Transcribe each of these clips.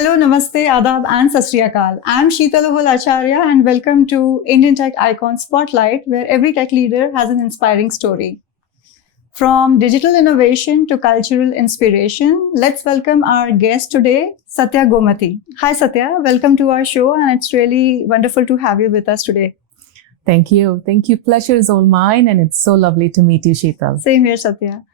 Hello, Namaste, Adab and Sat Sri Akal. I'm Sheetal Acharya and welcome to Indian Tech Icon Spotlight, where every tech leader has an inspiring story. From digital innovation to cultural inspiration, let's welcome our guest today, Sathye Gomathy. Hi Sathya, welcome to our show and it's really wonderful to have you with us today. Thank you. Pleasure is all mine and it's so lovely to meet you, Sheetal. Same here, Sathya.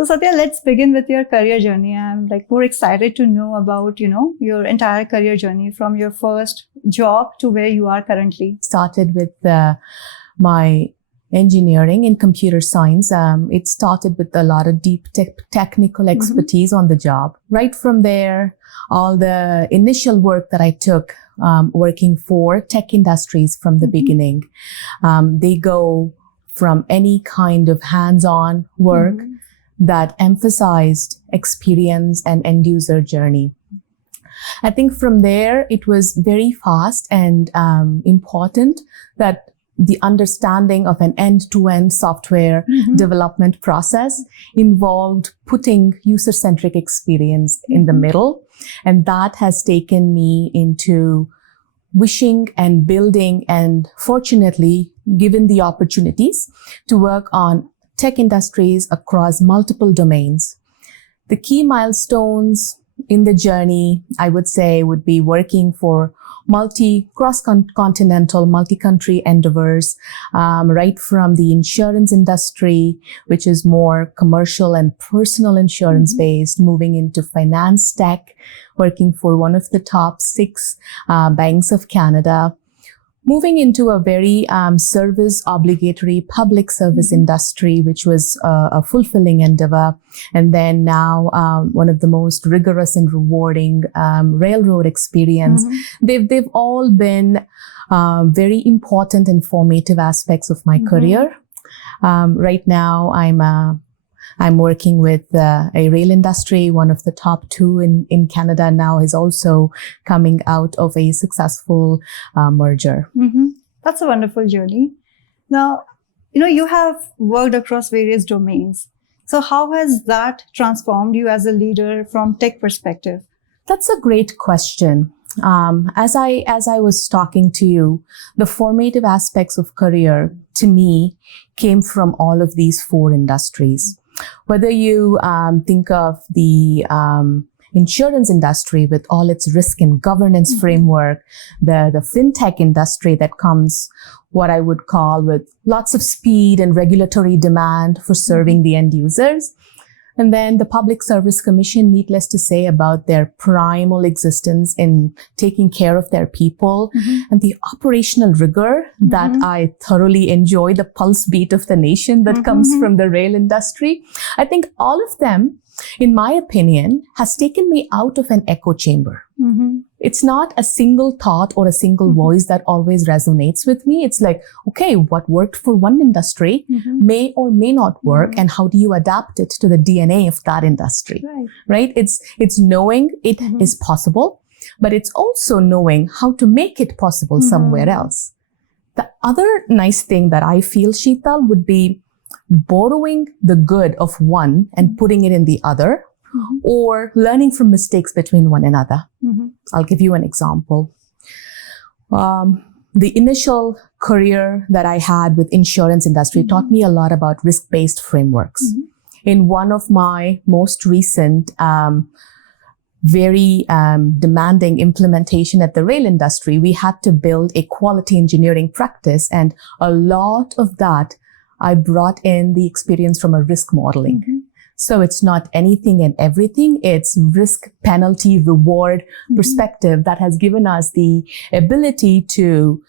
So Sathya, let's begin with your career journey. I'm more excited to know about, your entire career journey from your first job to where you are currently. Started with my engineering in computer science. It started with a lot of deep technical expertise on the job. Right from there, all the initial work that I took working for tech industries from the beginning, they go from any kind of hands-on work that emphasized experience and end user journey. I think from there, it was very fast and important that the understanding of an end-to-end software development process involved putting user-centric experience in the middle. And that has taken me into wishing and building and fortunately given the opportunities to work on tech industries across multiple domains. The key milestones in the journey, I would say, would be working for cross-continental, multi-country endeavors, right from the insurance industry, which is more commercial and personal insurance based, moving into finance tech, working for one of the top 6 banks of Canada, moving into a very service obligatory public service industry, which was a fulfilling endeavor. And then now one of the most rigorous and rewarding railroad experience. They've all been very important and formative aspects of my career. Right now, I'm working with a rail industry. One of the top 2 in Canada now is also coming out of a successful merger. That's a wonderful journey. Now, you have worked across various domains. So how has that transformed you as a leader from tech perspective? That's a great question. As I was talking to you, the formative aspects of career to me came from all of these 4 industries. Whether you think of the insurance industry with all its risk and governance framework, the fintech industry that comes, what I would call, with lots of speed and regulatory demand for serving the end users. And then the Public Service Commission, needless to say, about their primal existence in taking care of their people and the operational rigor that I thoroughly enjoy, the pulse beat of the nation that comes from the rail industry. I think all of them, in my opinion, has taken me out of an echo chamber. It's not a single thought or a single voice that always resonates with me. It's like, okay, what worked for one industry may or may not work, and how do you adapt it to the DNA of that industry, right? It's knowing it is possible, but it's also knowing how to make it possible somewhere else. The other nice thing that I feel, Sheetal, would be borrowing the good of one and putting it in the other, or learning from mistakes between one another. I'll give you an example. The initial career that I had with insurance industry taught me a lot about risk-based frameworks. In one of my most recent, very demanding implementation at the rail industry, we had to build a quality engineering practice, and a lot of that I brought in the experience from a risk modeling. So it's not anything and everything. It's risk, penalty, reward perspective that has given us the ability to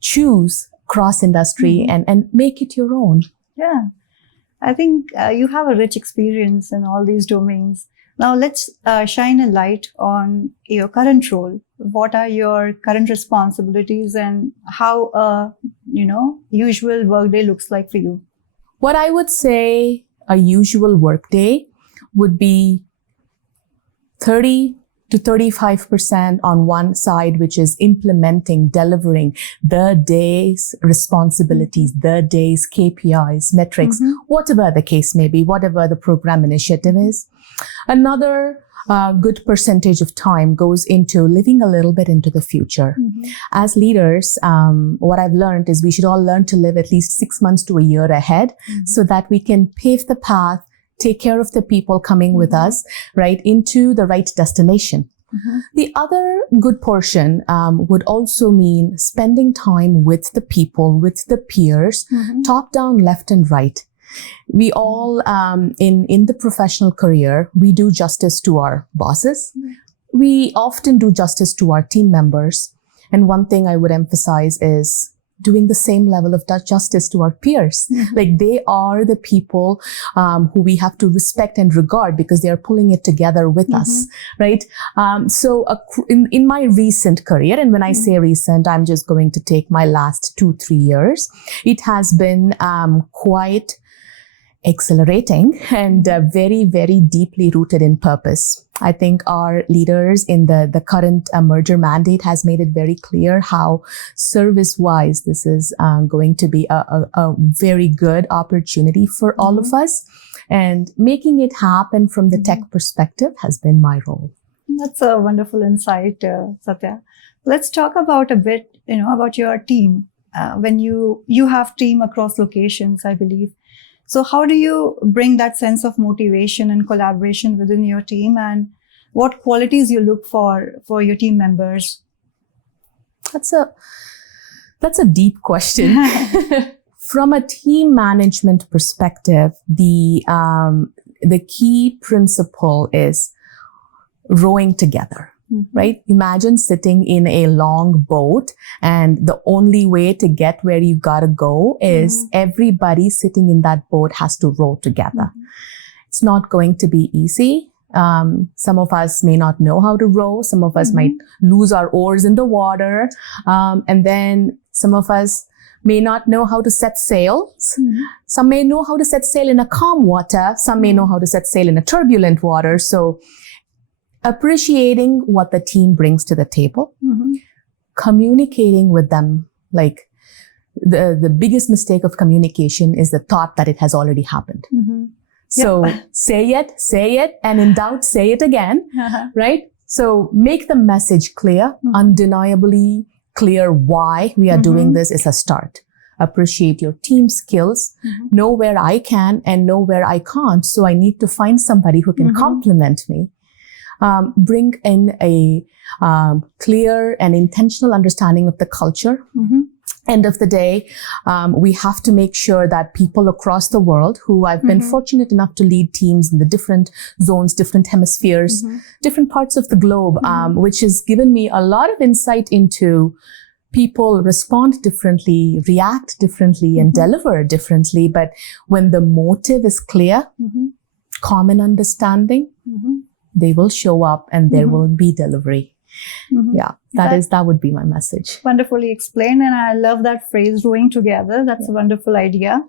choose cross-industry and make it your own. Yeah, I think you have a rich experience in all these domains. Now let's shine a light on your current role. What are your current responsibilities and how a usual workday looks like for you? What I would say a usual workday would be 30 to 35% on one side, which is implementing, delivering the day's responsibilities, the day's KPIs, metrics, whatever the case may be, whatever the program initiative is. Another a good percentage of time goes into living a little bit into the future. As leaders, what I've learned is we should all learn to live at least 6 months to a year ahead so that we can pave the path, take care of the people coming with us, right, into the right destination. The other good portion would also mean spending time with the people, with the peers, top down, left and right. We all, in the professional career, we do justice to our bosses. We often do justice to our team members. And one thing I would emphasize is doing the same level of justice to our peers. Like they are the people who we have to respect and regard because they are pulling it together with us, right? So in my recent career, and when I say recent, I'm just going to take my last 2-3 years, it has been quite exhilarating and very, very deeply rooted in purpose. I think our leaders in the current merger mandate has made it very clear how service-wise this is going to be a very good opportunity for all of us. And making it happen from the tech perspective has been my role. That's a wonderful insight, Sathya. Let's talk about a bit, about your team. When you have team across locations, I believe. So how do you bring that sense of motivation and collaboration within your team, and what qualities you look for your team members? That's a deep question. From a team management perspective, the key principle is rowing together. Right? Imagine sitting in a long boat and the only way to get where you gotta go is everybody sitting in that boat has to row together. It's not going to be easy. Some of us may not know how to row. Some of us might lose our oars in the water. And then some of us may not know how to set sails. Some may know how to set sail in a calm water. Some may know how to set sail in a turbulent water. So appreciating what the team brings to the table, communicating with them. Like the biggest mistake of communication is the thought that it has already happened. So say it, and in doubt, say it again, right? So make the message clear, undeniably clear why we are doing this is a start. Appreciate your team skills, know where I can and know where I can't. So I need to find somebody who can complement me. Bring in a clear and intentional understanding of the culture. End of the day, we have to make sure that people across the world who I've been fortunate enough to lead teams in the different zones, different hemispheres, different parts of the globe, which has given me a lot of insight into people respond differently, react differently, and deliver differently. But when the motive is clear, common understanding, they will show up and there will be delivery. Yeah, that would be my message. Wonderfully explained. And I love that phrase, rowing together. That's a wonderful idea.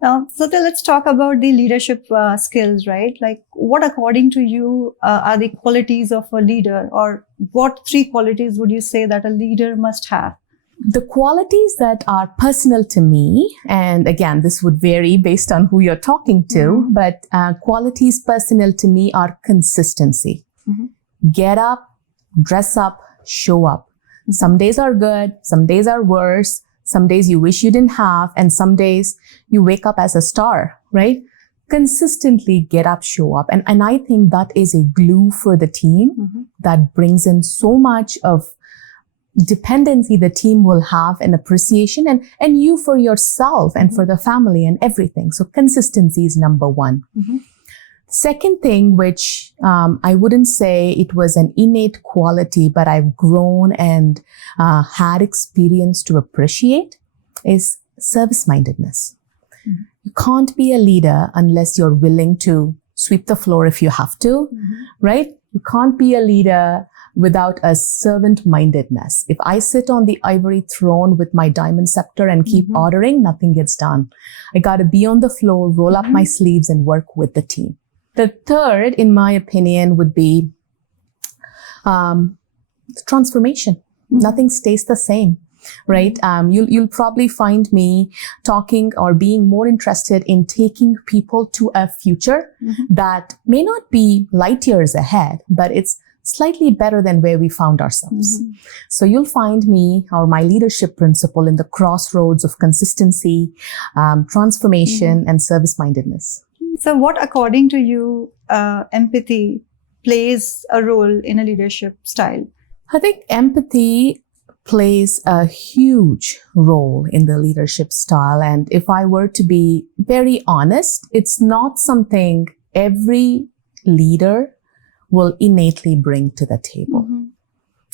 So let's talk about the leadership skills, right? Like what, according to you, are the qualities of a leader, or what 3 qualities would you say that a leader must have? The qualities that are personal to me, and again, this would vary based on who you're talking to, but qualities personal to me are consistency. Get up, dress up, show up. Some days are good, some days are worse, some days you wish you didn't have, and some days you wake up as a star, right? Consistently get up, show up. And I think that is a glue for the team that brings in so much of dependency the team will have, and appreciation, and you for yourself and for the family and everything. So consistency is number 1. Second thing, which I wouldn't say it was an innate quality, but I've grown and had experience to appreciate, is service-mindedness. You can't be a leader unless you're willing to sweep the floor if you have to, right? You can't be a leader without a servant-mindedness. If I sit on the ivory throne with my diamond scepter and keep ordering, nothing gets done. I got to be on the floor, roll up my sleeves, and work with the team. The third, in my opinion, would be transformation. Nothing stays the same. right? You'll probably find me talking or being more interested in taking people to a future that may not be light years ahead, but it's slightly better than where we found ourselves. So you'll find me or my leadership principle in the crossroads of consistency, transformation, and service-mindedness. So what, according to you, empathy plays a role in a leadership style? I think empathy plays a huge role in the leadership style. And if I were to be very honest, it's not something every leader will innately bring to the table.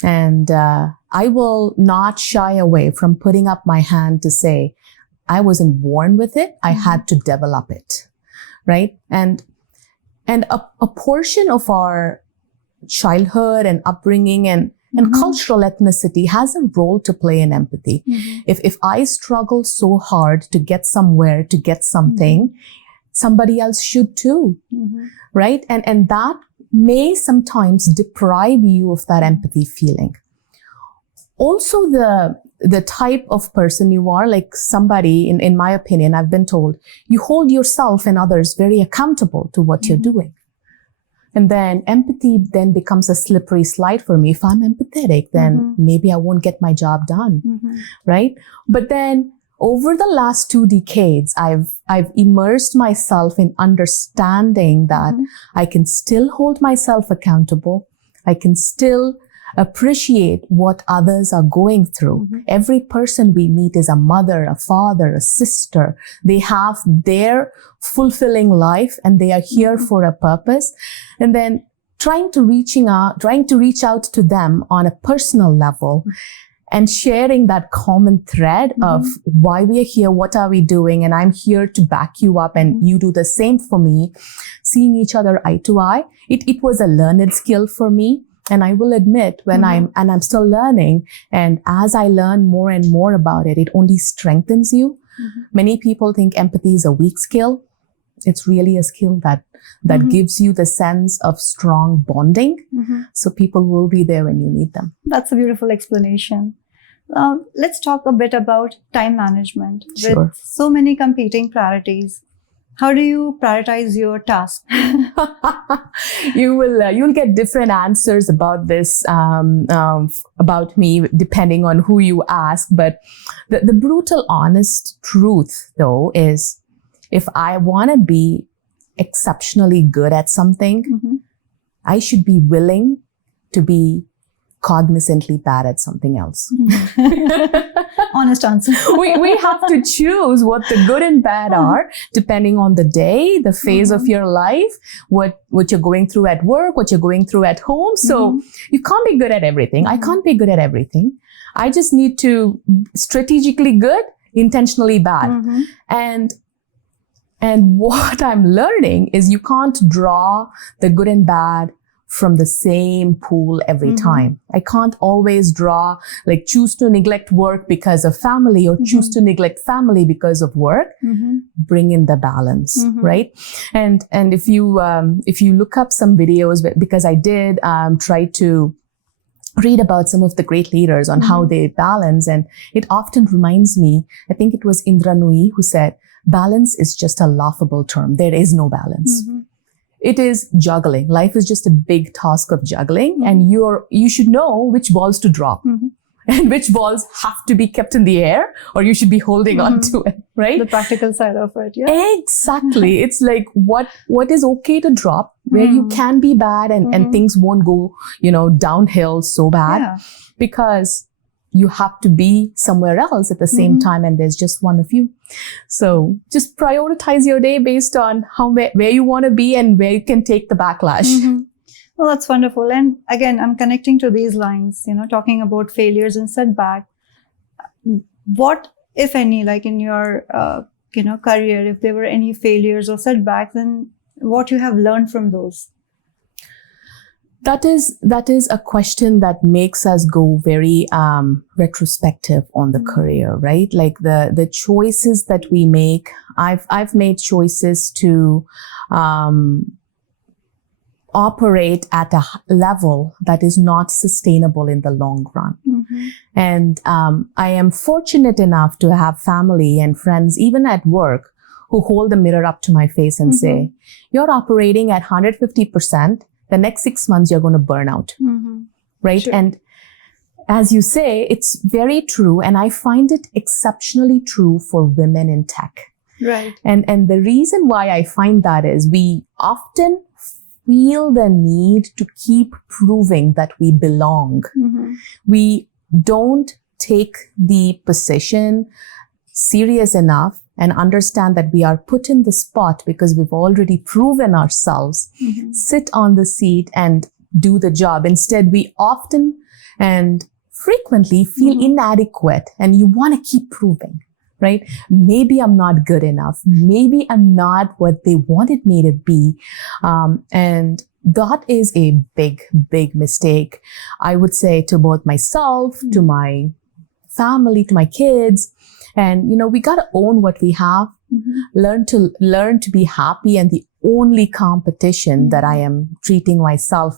And I will not shy away from putting up my hand to say, I wasn't born with it. I had to develop it, right? And a portion of our childhood and upbringing and cultural ethnicity has a role to play in empathy. If I struggle so hard to get somewhere, to get something, somebody else should too, right? And that may sometimes deprive you of that empathy feeling. Also, the type of person you are, like somebody, in my opinion, I've been told, you hold yourself and others very accountable to what you're doing. And then empathy then becomes a slippery slide for me. If I'm empathetic, then maybe I won't get my job done, right? But then over the last 2 decades, I've immersed myself in understanding that I can still hold myself accountable. I can still appreciate what others are going through. Every person we meet is a mother, a father, a sister. They have their fulfilling life and they are here for a purpose. And then trying to reach out to them on a personal level and sharing that common thread of why we are here, what are we doing, and I'm here to back you up and you do the same for me, seeing each other eye to eye. It was a learned skill for me. And I will admit I'm still learning. And as I learn more and more about it, it only strengthens you. Many people think empathy is a weak skill. It's really a skill that gives you the sense of strong bonding. So people will be there when you need them. That's a beautiful explanation. Let's talk a bit about time management. Sure. With so many competing priorities, how do you prioritize your tasks? You'll get different answers about this, about me, depending on who you ask. But the brutal, honest truth, though, is if I want to be exceptionally good at something, I should be willing to be cognizantly bad at something else. Honest answer. we have to choose what the good and bad are, depending on the day, the phase of your life, what you're going through at work, what you're going through at home. So you can't be good at everything. I can't be good at everything. I just need to strategically good, intentionally bad. And what I'm learning is you can't draw the good and bad from the same pool every time. I can't always choose to neglect work because of family or choose to neglect family because of work. Bring in the balance, right? And if you look up some videos, because I did try to read about some of the great leaders on how they balance, and it often reminds me, I think it was Indra Nooyi who said, balance is just a laughable term. There is no balance. It is juggling. Life is just a big task of juggling, and you should know which balls to drop and which balls have to be kept in the air, or you should be holding on to it, right? The practical side of it, yeah. Exactly. It's like what is okay to drop, where you can be bad and things won't go, downhill so bad, because you have to be somewhere else at the same time, and there's just one of you. So just prioritize your day based on where you want to be and where you can take the backlash. Well, that's wonderful. And again, I'm connecting to these lines, talking about failures and setback. What, if any, like in your, career, if there were any failures or setbacks, then what you have learned from those? That is a question that makes us go very retrospective on the career, right? Like the choices that we make. I've made choices to operate at a level that is not sustainable in the long run. Mm-hmm. And I am fortunate enough to have family and friends, even at work, who hold the mirror up to my face and say, you're operating at 150%. The next 6 months, you're going to burn out. Mm-hmm. Right? Sure. And as you say, it's very true. And I find it exceptionally true for women in tech. Right. And the reason why I find that is we often feel the need to keep proving that we belong. Mm-hmm. We don't take the position serious enough and understand that we are put in the spot because we've already proven ourselves, sit on the seat and do the job. Instead, we often and frequently feel inadequate and you want to keep proving, right? Maybe I'm not good enough. Maybe I'm not what they wanted me to be. And that is a big, big mistake. I would say to both myself, to my family, to my kids. And, we got to own what we have, learn to be happy. And the only competition that I am taking myself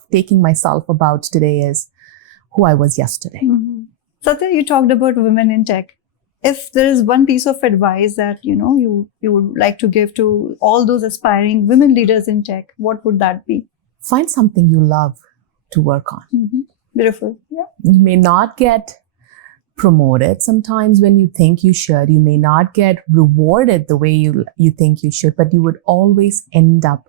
about today is who I was yesterday. Sathye, you talked about women in tech. If there is one piece of advice that, you would like to give to all those aspiring women leaders in tech, what would that be? Find something you love to work on. Beautiful. Yeah. You may not get promoted sometimes when you think you should. You may not get rewarded the way you think you should, but you would always end up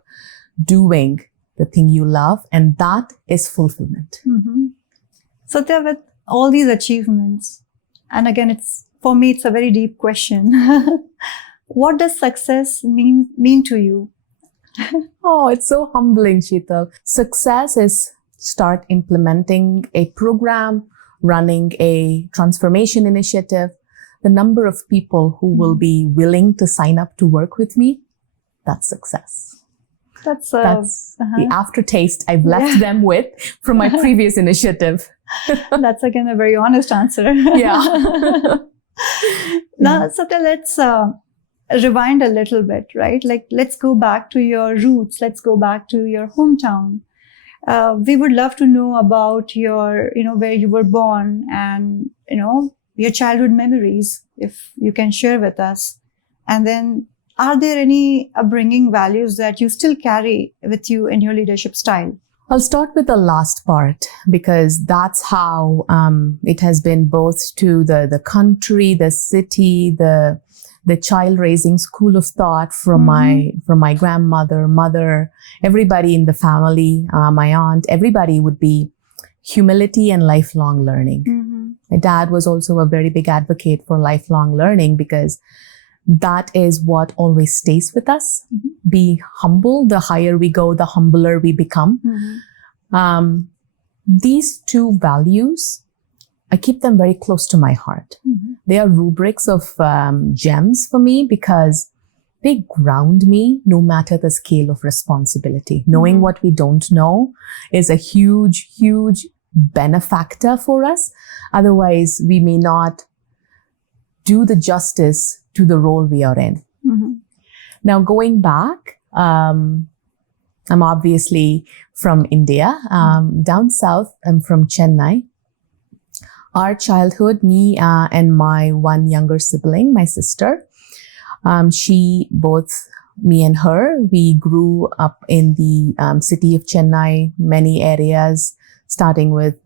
doing the thing you love, and that is fulfillment. Sathye, with all these achievements, and again, for me, it's a very deep question. What does success mean to you? Oh, it's so humbling, Sheetal. Success is start implementing a program, running a transformation initiative. The number of people who will be willing to sign up to work with me, that's success. That's the aftertaste I've left them with from my previous initiative. That's again a very honest answer. Yeah. Now, Sathye, let's rewind a little bit, right? Like, let's go back to your roots. Let's go back to your hometown. We would love to know about your, where you were born and, your childhood memories, if you can share with us. And then, are there any upbringing values that you still carry with you in your leadership style? I'll start with the last part because that's how it has been both to the country, the city, the child raising school of thought from my grandmother, mother, everybody in the family, my aunt, everybody would be humility and lifelong learning. My dad was also a very big advocate for lifelong learning because that is what always stays with us. Be humble. The higher we go, the humbler we become. These two values, I keep them very close to my heart. They are rubrics of gems for me because they ground me no matter the scale of responsibility. Knowing what we don't know is a huge, huge benefactor for us. Otherwise, we may not do the justice to the role we are in. Now, going back, I'm obviously from India, down south. I'm from Chennai. Our childhood, me and my one younger sibling, my sister, me and her, we grew up in the city of Chennai, many areas, starting with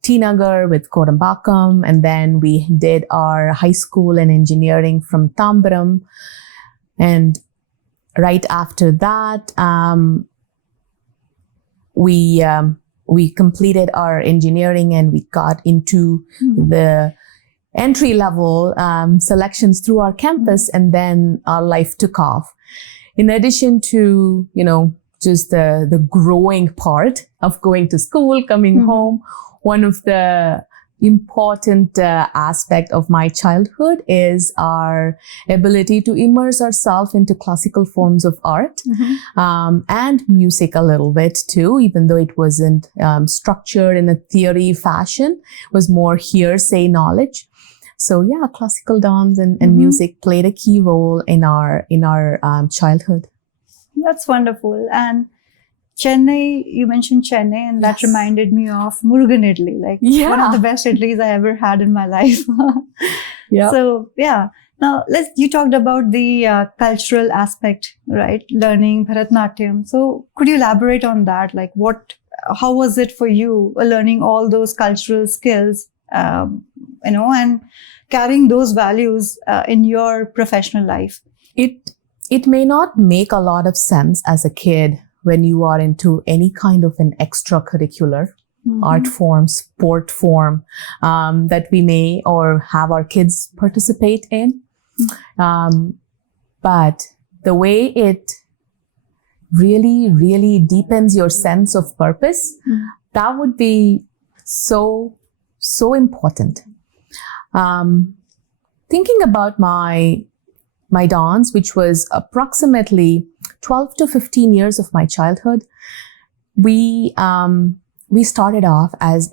T Nagar, with Kodambakam, and then we did our high school and engineering from Tambaram. And right after that, we completed our engineering and we got into the entry level selections through our campus, and then our life took off. In addition to, just the growing part of going to school, coming home, one of the important aspect of my childhood is our ability to immerse ourselves into classical forms of art and music a little bit too, even though it wasn't structured in a theory fashion, it was more hearsay knowledge. So yeah, classical dance and music played a key role in our childhood. That's wonderful. And Chennai, you mentioned Chennai, and that Yes. reminded me of Murugan Idli, like one of the best idlis I ever had in my life. Yeah. So, yeah. Now, you talked about the cultural aspect, right? Learning Bharatanatyam. So, could you elaborate on that? Like, how was it for you learning all those cultural skills, and carrying those values in your professional life? It may not make a lot of sense as a kid when you are into any kind of an extracurricular art form, sport form that we may or have our kids participate in. But the way it really, really deepens your sense of purpose, that would be so important. Thinking about my dance, which was approximately 12 to 15 years of my childhood, we started off as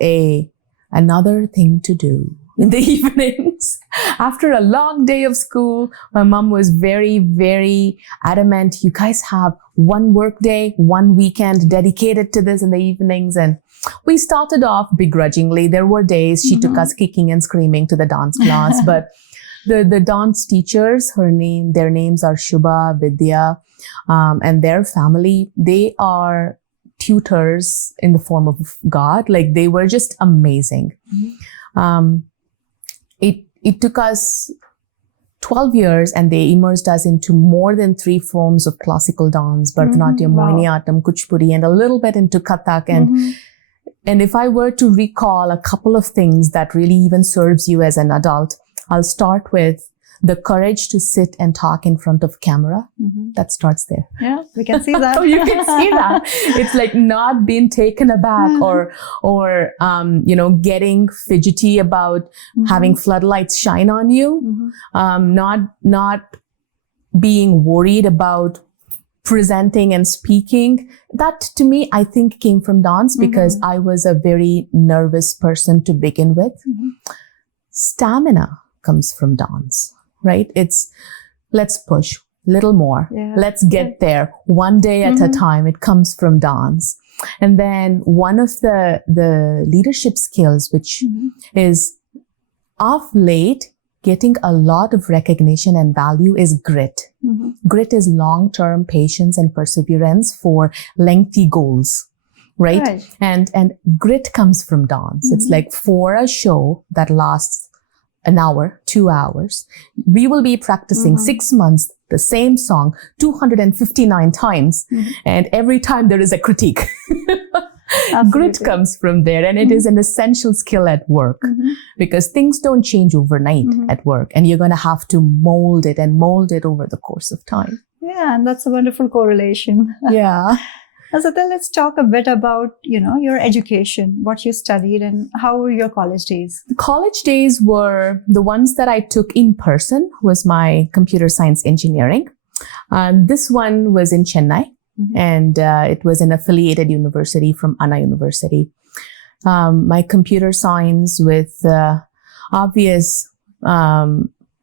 another thing to do in the evenings. After a long day of school, my mom was very, very adamant. You guys have one work day, one weekend dedicated to this in the evenings. And we started off begrudgingly. There were days she took us kicking and screaming to the dance class, but the dance teachers, their names are Shubha, Vidya, and their family, they are tutors in the form of God. Like, they were just amazing. It took us 12 years and they immersed us into more than 3 forms of classical dance, Bharatanatyam, Mohiniyattam, Kuchipudi, and a little bit into Kathak. And if I were to recall a couple of things that really even serves you as an adult, I'll start with the courage to sit and talk in front of camera. That starts there. Yeah, we can see that. Oh, you can see that. It's like not being taken aback or getting fidgety about having floodlights shine on you. Not being worried about presenting and speaking. That, to me, I think came from dance because I was a very nervous person to begin with. Stamina comes from dance, right? It's let's push a little more. Yeah. Let's get there one day at a time. It comes from dance. And then one of the leadership skills, which is of late getting a lot of recognition and value, is grit. Grit is long-term patience and perseverance for lengthy goals. Right? And grit comes from dance. It's like, for a show that lasts an hour, 2 hours, we will be practicing 6 months, the same song 259 times. And every time there is a critique. Grit comes from there. And it is an essential skill at work because things don't change overnight at work. And you're going to have to mold it over the course of time. Yeah. And that's a wonderful correlation. Yeah. So then let's talk a bit about, your education, what you studied and how were your college days? The college days were the ones that I took in person, was my computer science engineering. This one was in Chennai and it was an affiliated university from Anna University. My computer science with obvious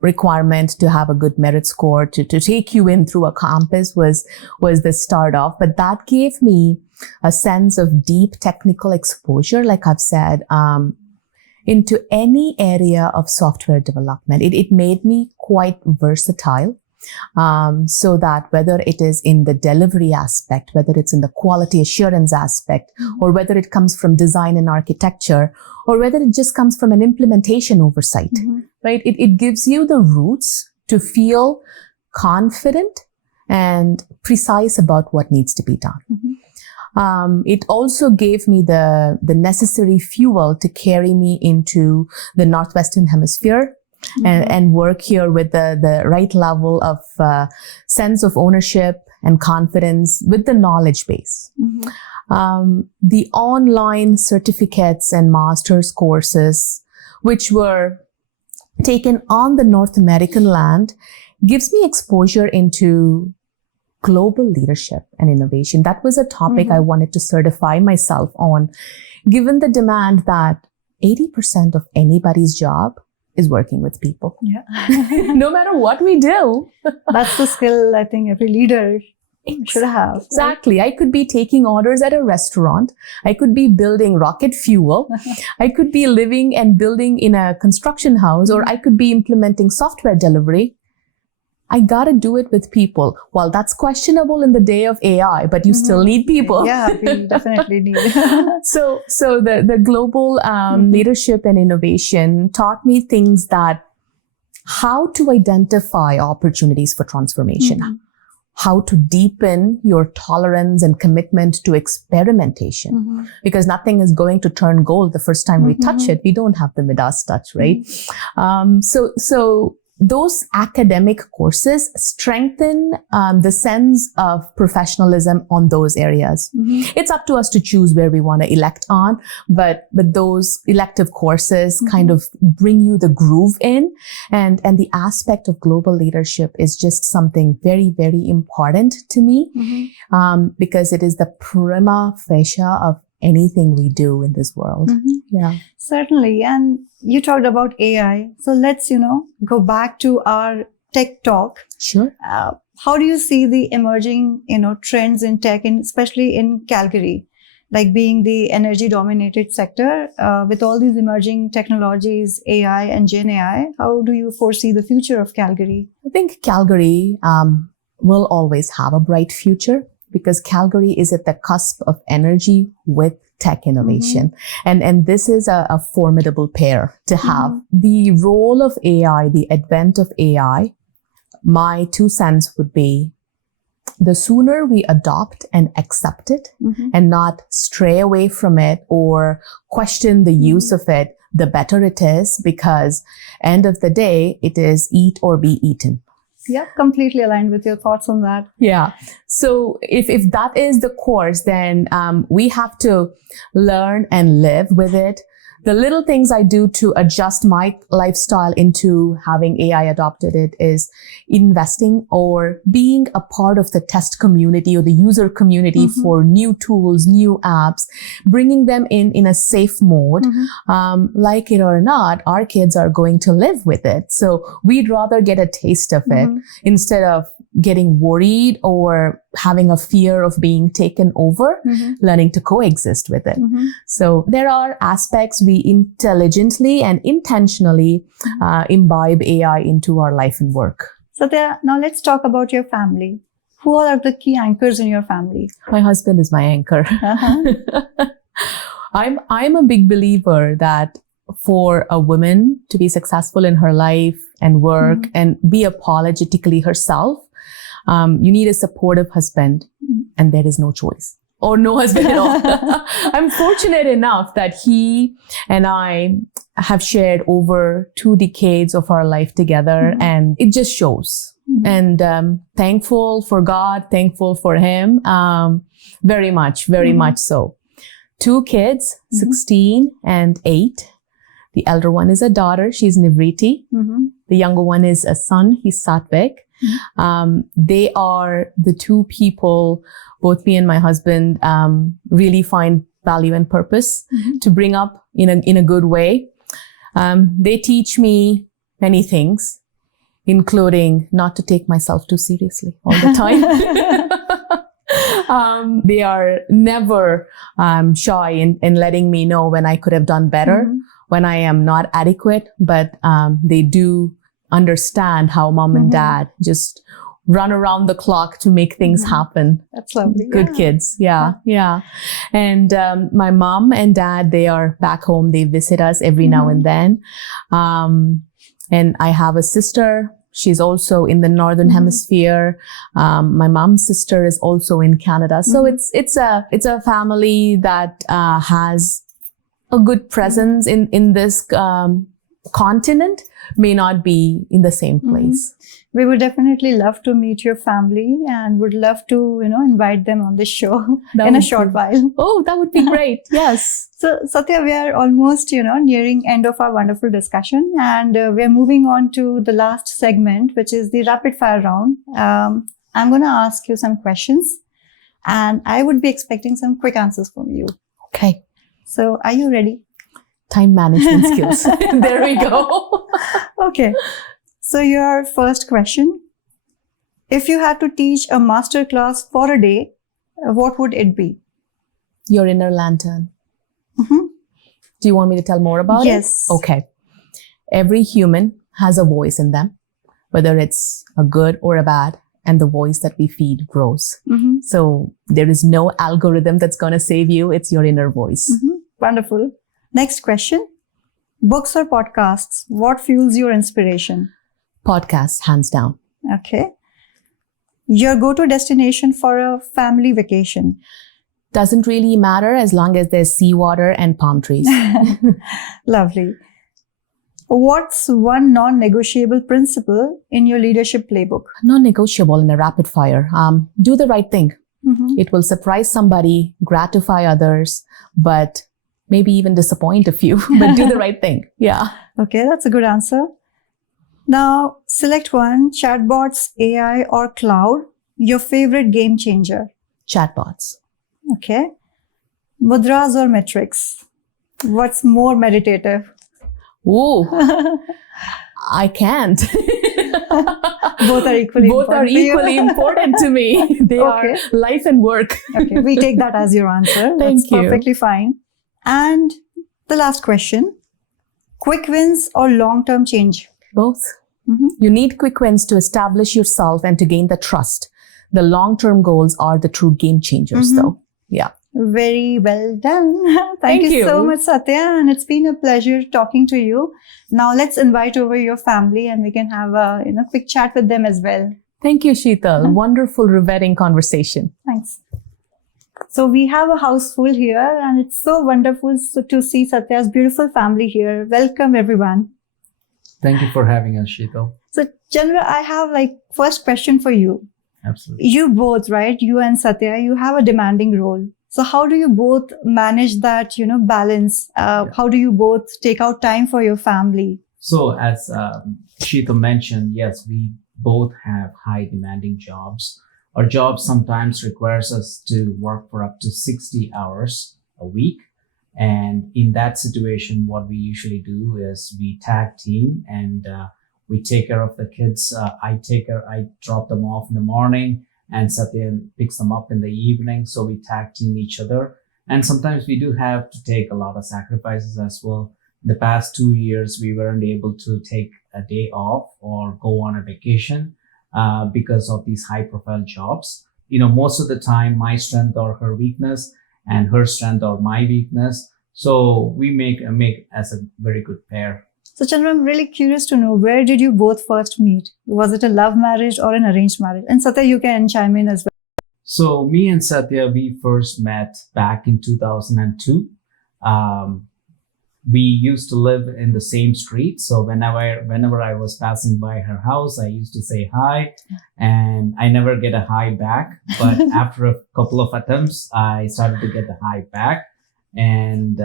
requirement to have a good merit score to take you in through a campus was the start off. But that gave me a sense of deep technical exposure, like I've said, into any area of software development. It made me quite versatile. So that whether it is in the delivery aspect, whether it's in the quality assurance aspect, or whether it comes from design and architecture, or whether it just comes from an implementation oversight, right? It gives you the roots to feel confident and precise about what needs to be done. It also gave me the necessary fuel to carry me into the Northwestern Hemisphere and work here with the right level of sense of ownership and confidence with the knowledge base. The online certificates and master's courses, which were taken on the North American land, gives me exposure into global leadership and innovation. That was a topic I wanted to certify myself on, given the demand that 80% of anybody's job is working with people. Yeah. No matter what we do. That's the skill I think every leader should have. Exactly. Right? I could be taking orders at a restaurant. I could be building rocket fuel. I could be living and building in a construction house, or I could be implementing software delivery. I gotta do it with people. Well, that's questionable in the day of AI, but you still need people. Yeah, we definitely need. So the global leadership and innovation taught me things that how to identify opportunities for transformation, how to deepen your tolerance and commitment to experimentation, because nothing is going to turn gold the first time we touch it. We don't have the Midas touch, right? So those academic courses strengthen the sense of professionalism on those areas. It's up to us to choose where we want to elect on, but those elective courses kind of bring you the groove in, and the aspect of global leadership is just something very, very important to me, because it is the prima facie of anything we do in this world. Yeah. Certainly. And you talked about AI. So let's, go back to our tech talk. Sure. How do you see the emerging, trends in tech, especially in Calgary, like being the energy dominated sector, with all these emerging technologies, AI and Gen AI? How do you foresee the future of Calgary? I think Calgary will always have a bright future, because Calgary is at the cusp of energy with tech innovation. And this is a formidable pair to have. The role of AI, the advent of AI, my 2 cents would be, the sooner we adopt and accept it and not stray away from it or question the use of it, the better it is, because end of the day, it is eat or be eaten. Yeah, completely aligned with your thoughts on that. Yeah. So if that is the course, then we have to learn and live with it. The little things I do to adjust my lifestyle into having AI adopted it is investing or being a part of the test community or the user community for new tools, new apps, bringing them in a safe mode. Like it or not, our kids are going to live with it. So we'd rather get a taste of it instead of getting worried or having a fear of being taken over, learning to coexist with it. So there are aspects we intelligently and intentionally imbibe AI into our life and work. Sathye, now let's talk about your family. Who are the key anchors in your family? My husband is my anchor. I'm a big believer that for a woman to be successful in her life and work and be apologetically herself, you need a supportive husband, and there is no choice or no husband at all. I'm fortunate enough that he and I have shared over 2 decades of our life together, and it just shows. And thankful for God, thankful for him, very much so. 2 kids, 16 and 8. The elder one is a daughter. She's Nivriti. The younger one is a son. He's Sathvik. They are the 2 people, both me and my husband, really find value and purpose to bring up in a good way. They teach me many things, including not to take myself too seriously all the time. They are never shy in letting me know when I could have done better, when I am not adequate, but they do understand how mom and dad just run around the clock to make things happen. That's lovely. Good kids. Yeah. And my mom and dad, they are back home. They visit us every now and then. And I have a sister. She's also in the Northern Hemisphere. My mom's sister is also in Canada. So it's a family that has a good presence in this continent, may not be in the same place. We would definitely love to meet your family and would love to, invite them on the show in a short while. Oh, that would be great. Yes. So, Sathye, we are almost, nearing end of our wonderful discussion, and we are moving on to the last segment, which is the rapid fire round. I'm going to ask you some questions, and I would be expecting some quick answers from you. Okay. So, are you ready? Time management skills. There we go. Okay. So your first question If you had to teach a master class for a day, what would it be? Your inner lantern. Mhm. Do you want me to tell more about Yes. it? Okay. Every human has a voice in them, whether it's a good or a bad, and the voice that we feed grows. Mhm. So there is no algorithm that's going to save you. It's your inner voice. Mhm. Wonderful. Next question. Books or podcasts? What fuels your inspiration? Podcasts, hands down. Okay. Your go-to destination for a family vacation? Doesn't really matter as long as there's seawater and palm trees. Lovely. What's one non-negotiable principle in your leadership playbook? Non-negotiable in a rapid fire. Do the right thing. Mhm. It will surprise somebody, gratify others, but maybe even disappoint a few, but do the right thing. Yeah. Okay, that's a good answer. Now, select one, chatbots, AI, or cloud, your favorite game changer. Chatbots. Okay. Mudras or metrics? What's more meditative? Ooh, I can't. Both are equally Both are important to you. equally important to me. They Okay. are life and work. Okay, we take that as your answer. Thank That's you. perfectly fine. And the last question, quick wins or long-term change? Both. Mhm. You need quick wins to establish yourself and to gain the trust. The long-term goals are the true game changers, Mhm. though. Yeah. Very well done. Thank Thank you so you. much, Sathya. And it's been a pleasure talking to you. Now let's invite over your family and we can have a quick chat with them as well. Thank you, Sheetal. Wonderful, riveting conversation. Thanks. So we have a house full here and it's so wonderful to see Sathya's beautiful family here. Welcome, everyone. Thank you for having us, Sheetal. So, Chandra, I have first question for you. Absolutely. You both, right? You and Sathya, you have a demanding role. So how do you both manage that, balance? How do you both take out time for your family? So as Sheetal mentioned, yes, we both have high demanding jobs. Our job sometimes requires us to work for up to 60 hours a week. And in that situation, what we usually do is we tag team and we take care of the kids. I drop them off in the morning and Sathya picks them up in the evening. So we tag team each other. And sometimes we do have to take a lot of sacrifices as well. In the past 2 years, we weren't able to take a day off or go on a vacation because of these high profile jobs. Most of the time, my strength or her weakness and her strength or my weakness. So we make as a very good pair. So Chandra, I'm really curious to know, where did you both first meet? Was it a love marriage or an arranged marriage? And Sathya, you can chime in as well. So me and Sathya, we first met back in 2002. We used to live in the same street. So whenever I was passing by her house, I used to say hi and I never get a hi back. But after a couple of attempts, I started to get the hi back. And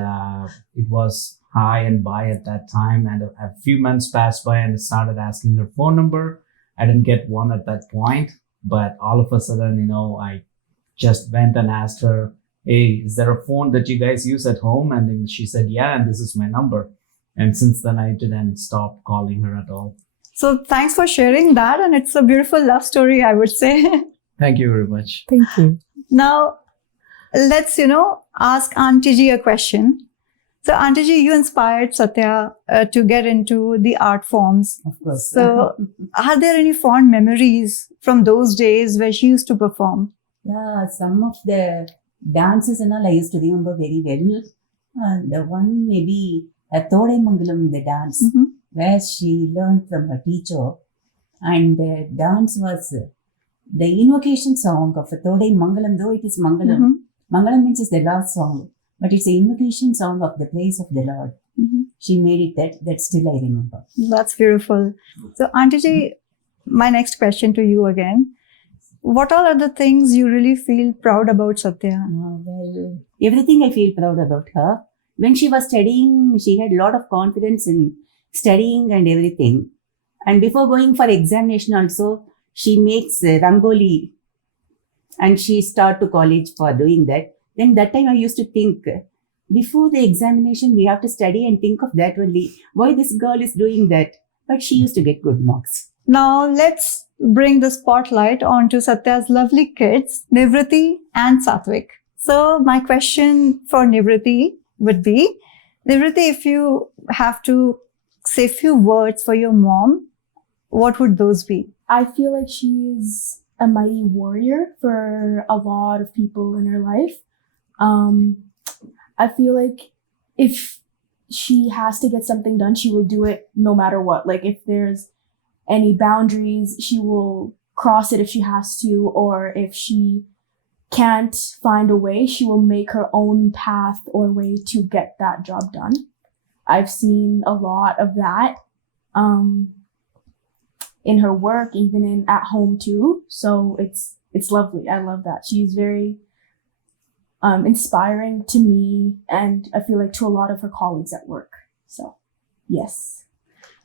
it was hi and bye at that time. And a few months passed by and I started asking her phone number. I didn't get one at that point, but all of a sudden, I just went and asked her, hey, is there a phone that you guys use at home? And then she said, yeah, and this is my number. And since then, I didn't stop calling her at all. So thanks for sharing that. And it's a beautiful love story, I would say. Thank you very much. Thank you. Now, let's, ask Auntie Ji a question. So Auntie Ji, you inspired Sathya to get into the art forms. Of course. So are there any fond memories from those days where she used to perform? Yeah, some of the dances and all I used to remember very well. The one maybe Thodai Mangalam, the dance, Mm-hmm. where she learned from her teacher. And the dance was the invocation song of Thodai Mangalam, though it is Mangalam. Mm-hmm. Mangalam means it's the last song, but it's the invocation song of the praise of the Lord. Mm-hmm. She made it that still I remember. That's beautiful. So Auntie Ji, my next question to you again. What all are the things you really feel proud about Sathya? Well, everything I feel proud about her. When she was studying, she had a lot of confidence in studying and everything. And before going for examination also, she makes Rangoli and she started to college for doing that. Then that time I used to think, before the examination, we have to study and think of that only. Why this girl is doing that? But she used to get good marks. Now let's bring the spotlight onto Sathya's lovely kids, Nivriti and Sathvik. So my question for Nivriti would be, Nivriti, if you have to say a few words for your mom, what would those be? I feel like she's a mighty warrior for a lot of people in her life. I feel like if she has to get something done, she will do it no matter what. Like if there's any boundaries, she will cross it if she has to, or if she can't find a way, she will make her own path or way to get that job done. I've seen a lot of that in her work, even at home too. So it's lovely. I love that. She's very inspiring to me, and I feel like to a lot of her colleagues at work. So, yes.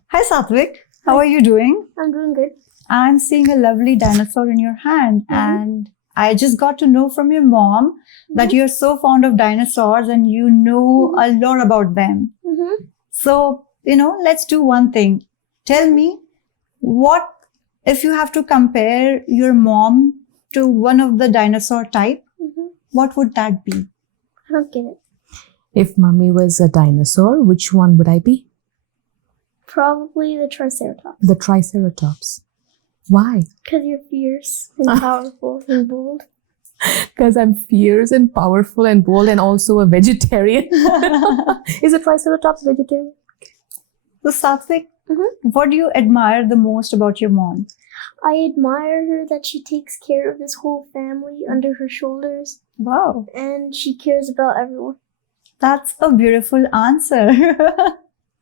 Hi, Sathvik. How are you doing? I'm doing good. I'm seeing a lovely dinosaur in your hand, and I just got to know from your mom that you're so fond of dinosaurs and you know a lot about them. Mm-hmm. So, let's do one thing. Tell me, what if you have to compare your mom to one of the dinosaur type, what would that be? I don't get it. If mommy was a dinosaur, which one would I be? Probably the Triceratops. The Triceratops. Why? Because you're fierce and powerful and bold. Because I'm fierce and powerful and bold and also a vegetarian. Is a Triceratops vegetarian? So, Sathvik, what do you admire the most about your mom? I admire her that she takes care of this whole family under her shoulders. Wow. And she cares about everyone. That's a beautiful answer.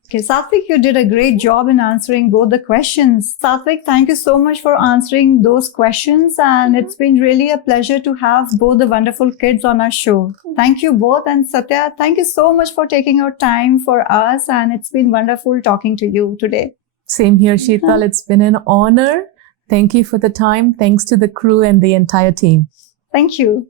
Okay, Sathvik, you did a great job in answering both the questions. Sathvik, thank you so much for answering those questions. And it's been really a pleasure to have both the wonderful kids on our show. Thank you both. And Sathya, thank you so much for taking out time for us. And it's been wonderful talking to you today. Same here, Sheetal. It's been an honor. Thank you for the time. Thanks to the crew and the entire team. Thank you.